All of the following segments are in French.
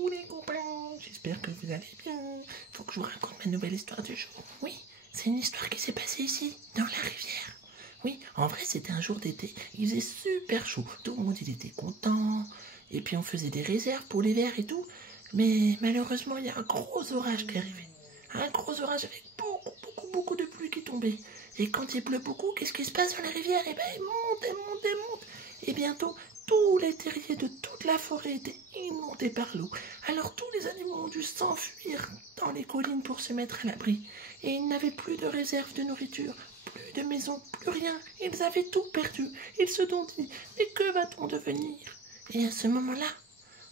Coucou les copains, j'espère que vous allez bien. Faut que je vous raconte ma nouvelle histoire du jour. Oui, c'est une histoire qui s'est passée ici, dans la rivière. Oui, en vrai c'était un jour d'été, il faisait super chaud, tout le monde il était content. Et puis on faisait des réserves pour l'hiver et tout. Mais malheureusement il y a un gros orage qui est arrivé. Un gros orage avec beaucoup de pluie qui tombait. Et quand il pleut beaucoup, qu'est-ce qui se passe dans la rivière? Eh ben elle monte, elle monte, elle monte. Et bientôt, tous les terriers de toute la forêt étaient inondés par l'eau. Alors tous les animaux ont dû s'enfuir dans les collines pour se mettre à l'abri. Et ils n'avaient plus de réserve de nourriture, plus de maison, plus rien. Ils avaient tout perdu. Ils se sont dit, mais que va-t-on devenir? Et à ce moment-là,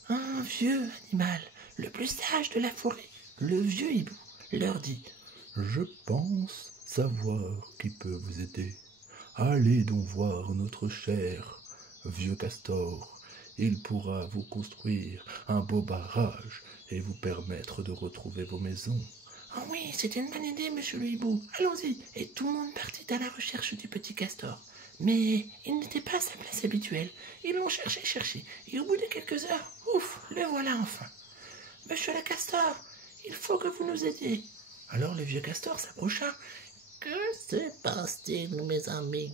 un vieux animal, le plus sage de la forêt, le vieux hibou, leur dit: Je pense savoir qui peut vous aider. Allez donc voir notre cher vieux castor. Il pourra vous construire un beau barrage et vous permettre de retrouver vos maisons. Oh oui, c'était une bonne idée, monsieur le hibou. Allons-y. Et tout le monde partit à la recherche du petit castor. Mais il n'était pas à sa place habituelle. Ils l'ont cherché. Et au bout de quelques heures, ouf, le voilà enfin. Monsieur le castor, il faut que vous nous aidiez. Alors le vieux castor s'approcha. Que se passe-t-il, mes amis?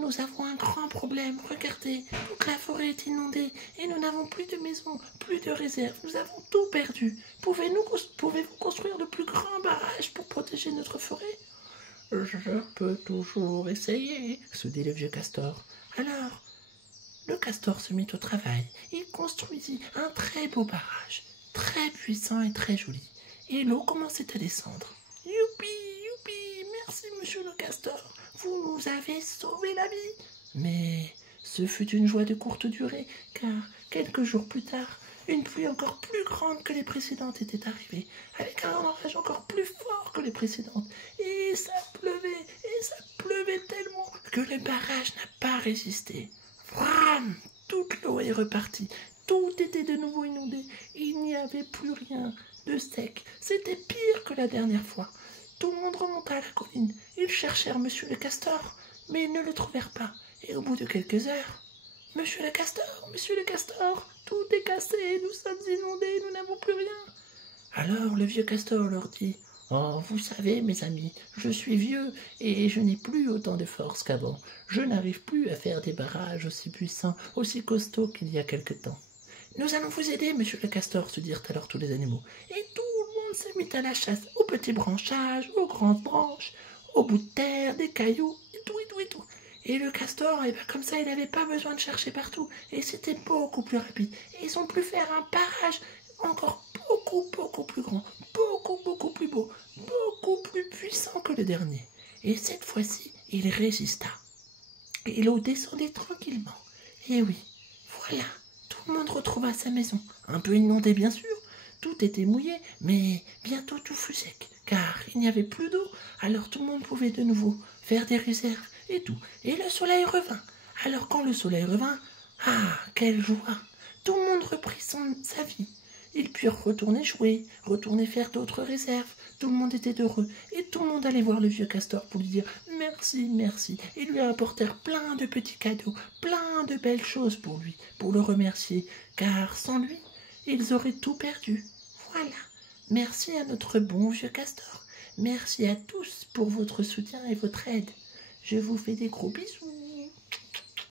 Nous avons un grand problème. Regardez, toute la forêt est inondée et nous n'avons plus de maison, plus de réserve. Nous avons tout perdu. Pouvez-vous construire le plus grand barrage pour protéger notre forêt? Je peux toujours essayer, se dit le vieux castor. Alors, le castor se mit au travail. Il construisit un très beau barrage, très puissant et très joli. Et l'eau commençait à descendre. Youpi, youpi, merci monsieur le castor. Vous nous avez sauvé la vie. Mais ce fut une joie de courte durée, car quelques jours plus tard, une pluie encore plus grande que les précédentes était arrivée, avec un orage encore plus fort que les précédentes. Et ça pleuvait tellement que le barrage n'a pas résisté. Vram! Toute l'eau est repartie. Tout était de nouveau inondé. Il n'y avait plus rien de sec. C'était pire que la dernière fois. Tout le monde remonta à la colline. Ils cherchèrent monsieur le castor, mais ils ne le trouvèrent pas. Et au bout de quelques heures, monsieur le castor, tout est cassé, nous sommes inondés, nous n'avons plus rien. Alors le vieux castor leur dit: Oh, vous savez, mes amis, je suis vieux et je n'ai plus autant de force qu'avant. Je n'arrive plus à faire des barrages aussi puissants, aussi costauds qu'il y a quelque temps. Nous allons vous aider, monsieur le castor, se dirent alors tous les animaux. Et tout le monde se mit à la chasse, aux petits branchages, aux grandes branches, aux bouts de terre, des cailloux, et tout. Et le castor, comme ça, il n'avait pas besoin de chercher partout. Et c'était beaucoup plus rapide. Et ils ont pu faire un barrage encore beaucoup plus grand, beaucoup plus beau, beaucoup plus puissant que le dernier. Et cette fois-ci, il résista. Et l'eau descendait tranquillement. Et oui, voilà, tout le monde retrouva sa maison, un peu inondée bien sûr. Tout était mouillé, mais bientôt tout fut sec, car il n'y avait plus d'eau, alors tout le monde pouvait de nouveau faire des réserves et tout. Et le soleil revint. Alors quand le soleil revint, ah, quelle joie! Tout le monde reprit sa vie. Ils purent retourner jouer, retourner faire d'autres réserves. Tout le monde était heureux, et tout le monde allait voir le vieux castor pour lui dire merci. Ils lui apportèrent plein de petits cadeaux, plein de belles choses pour lui, pour le remercier, car sans lui, ils auraient tout perdu. Voilà, merci à notre bon vieux castor. Merci à tous pour votre soutien et votre aide. Je vous fais des gros bisous.